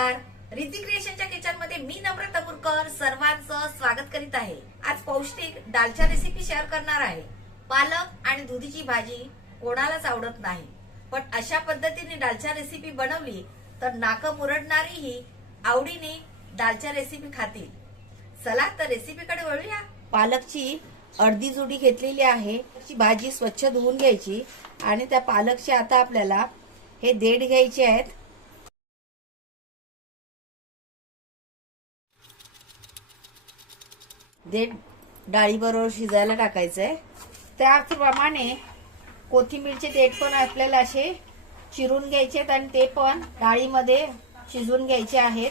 नमस्कार. रिती क्रिएशनच्या किचनमध्ये मी नम्रता मुरकर सर्वांचं स्वागत करीत आहे. आज पौष्टिक दालच्या रेसिपी शेअर करणार आहे. पालक आणि दुधीची भाजी कोणालाच आवडत नाही. पण अशा पद्धतीने दालच्या रेसिपी बनवली तर नाकं मुरडणारीही आवडीने दालच्या रेसिपी खातील. चला तर रेसिपीकडे वळूया. पालकची अर्धी जुडी घेतलेली आहे. भाजी स्वच्छ धुवून घ्यायची आणि त्या पालकचे आता आपल्याला हे देठ घ्यायचे आहेत. देठ डाळीबरोबर शिजायला टाकायचं आहे त्याचप्रमाणे कोथिंबीरचे देठ पण आपल्याला असे चिरून घ्यायचे आहेत आणि ते पण डाळीमध्ये शिजवून घ्यायचे आहेत.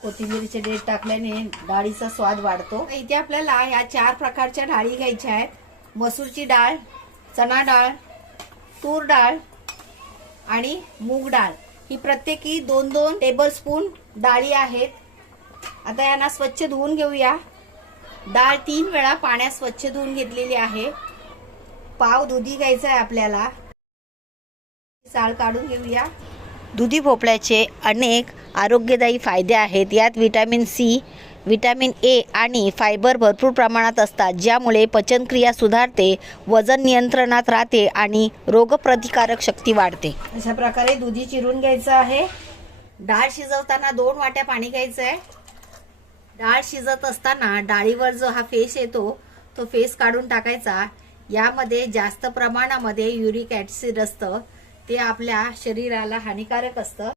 कोथिंबीरचे देठ टाकल्याने डाळीचा स्वाद वाढतो. इथे आपल्याला या चार प्रकारच्या डाळी घ्यायच्या आहेत. मसूरची डाळ चणा डाळ तूर डाळ आणि मूग डाळ. ही प्रत्येकी दोन दोन टेबल स्पून डाळी आहेत. आता यांना स्वच्छ धुवून घेऊया. डाळ तीन वेळा पाण्यात स्वच्छ धुवून घेतलेली आहे. पाव दुधी घ्यायचा आहे आपल्याला. साळ काढून घेऊया. दुधी भोपळ्याचे अनेक आरोग्यदायी फायदे आहेत. यात विटॅमिन सी व्हिटॅमिन ए आणि फायबर भरपूर प्रमाणात असतात ज्यामुळे पचनक्रिया सुधारते वजन नियंत्रणात राहते आणि रोगप्रतिकारक शक्ती वाढते. अशा प्रकारे दुधी चिरून घ्यायचं आहे. डाळ शिजवताना दोन वाट्या पाणी घ्यायचं आहे डाळ शिजत असताना डाळीवर जो हा फेस येतो तो फेस काढून टाकायचा. यामध्ये जास्त प्रमाणामध्ये युरिक ऍसिड असतं. ते आपल्या शरीराला हानिकारक असतं.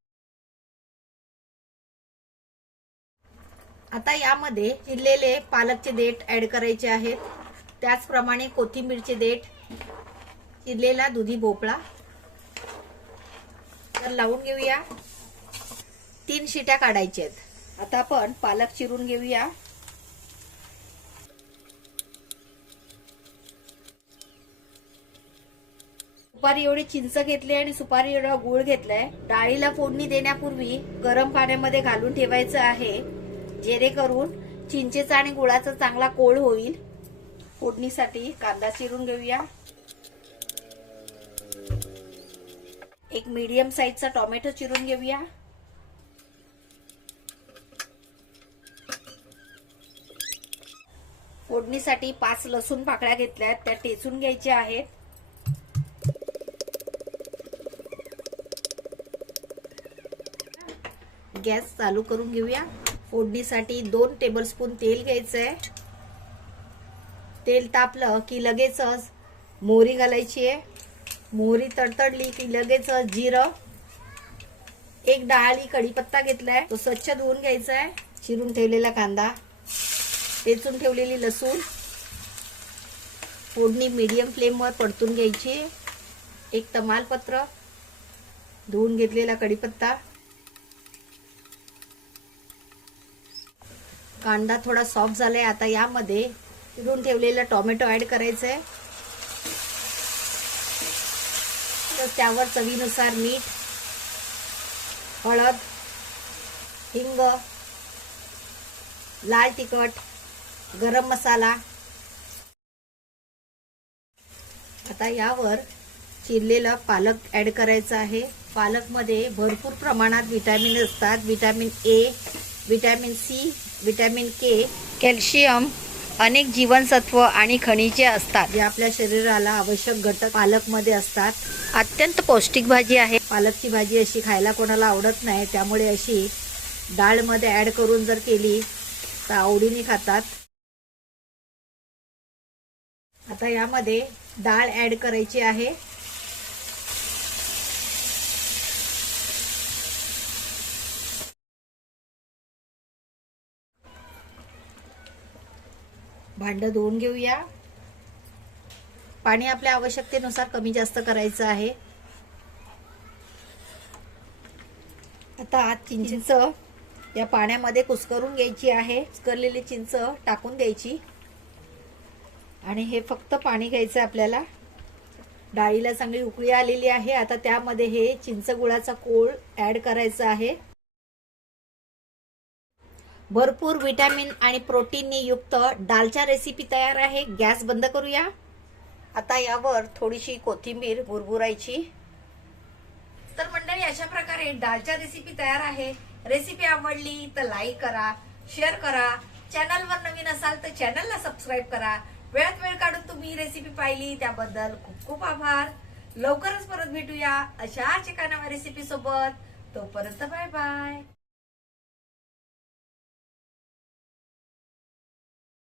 आता यामध्ये चिरलेले पालकचे देठ ऍड करायचे आहेत. त्याचप्रमाणे कोथिंबीरचे देठ चिरलेला दुधी भोपळा. तर लावून घेऊया. तीन शिट्या काढायच्या आहेत. आता आपण पालक चिरून घेऊया. सुपारी एवढी चिंच घेतली आणि सुपारी एवढा गुळ घेतलाय. डाळीला फोडणी देण्यापूर्वी गरम पाण्यामध्ये घालून ठेवायचं आहे. जेणेकरून चिंचेचा आणि गुळाचा चांगला कोळ होईल. फोडणीसाठी कांदा चिरून घेऊया. एक मीडियम साईजचा टोमॅटो चिरून घेऊया. फोडणीसाठी पाच लसूण पाकळ्या घेतल्यात त्या टेचून घ्यायच्या आहेत. गॅस चालू करून घेऊया. फोडणीसाठी दोन टेबलस्पून तेल घ्यायचं आहे तेल तापलं की लगेचच मोहरी घालायची आहे. मोहरी तडतडली की लगेचच जिरं. एक डाळी कढीपत्ता घेतलाय. तो स्वच्छ धुवून घ्यायचा आहे चिरून ठेवलेला कांदा. टेचून ठेवलेली लसूण. फोडणी मीडियम फ्लेमवर परतून घ्यायची. एक तमालपत्र. धुवून घेतलेला कढीपत्ता. कांदा थोडा सॉफ्ट झालाय. आता यामध्ये चिरून ठेवलेला टोमॅटो ॲड करायचं आहे तर त्यावर चवीनुसार मीठ हळद हिंग लाल तिखट गरम मसाला. आता यावर चिरलेला पालक ॲड करायचा आहे. पालकमध्ये भरपूर प्रमाणात विटॅमिन असतात. Vitamin A vitamin C vitamin K calcium अनेक जीवनसत्व आणि खनिजे असतात. जे आपल्या शरीराला आवश्यक घटक पालकमध्ये असतात. अत्यंत पौष्टिक भाजी आहे. पालकची भाजी अशी खायला कोणाला आवडत नाही. त्यामुळे अशी डाळमध्ये ॲड करून जर केली तर आवडीने खातात. आता यामध्ये डाळ ऍड करायची आहे. भांड धुवून घेऊया. पाणी आपल्या आवश्यकतेनुसार कमी जास्त करायचं आहे. आता चिंच या पाण्यामध्ये कुस्करून घ्यायची आहे. कुस्करलेली चिंच टाकून द्यायची. आणि हे फक्त पाणी घ्यायचं आपल्याला. डाळीला चांगली उकळी आलेली आहे. आता त्यामध्ये हे चिंच गुळाचा कोळ ऍड करायचा आहे. भरपूर विटॅमिन आणि प्रोटीनने युक्त डालच्या रेसिपी तयार आहे. गॅस बंद करूया. आता यावर थोडीशी कोथिंबीर भुरभुरायची. तर मंडळी मंडळी अशा प्रकारे डाळच्या रेसिपी तयार आहे. रेसिपी आवडली तर लाईक करा शेअर करा. चॅनलवर नवीन असाल तर चॅनलला सबस्क्राईब करा. वेळात वेळ काढून तुम्ही रेसिपी पाहिली त्याबद्दल खूप खूप आभार. लवकरच परत भेटूया अशाच एका नव्या रेसिपी सोबत. तोपर्यंत बाय बाय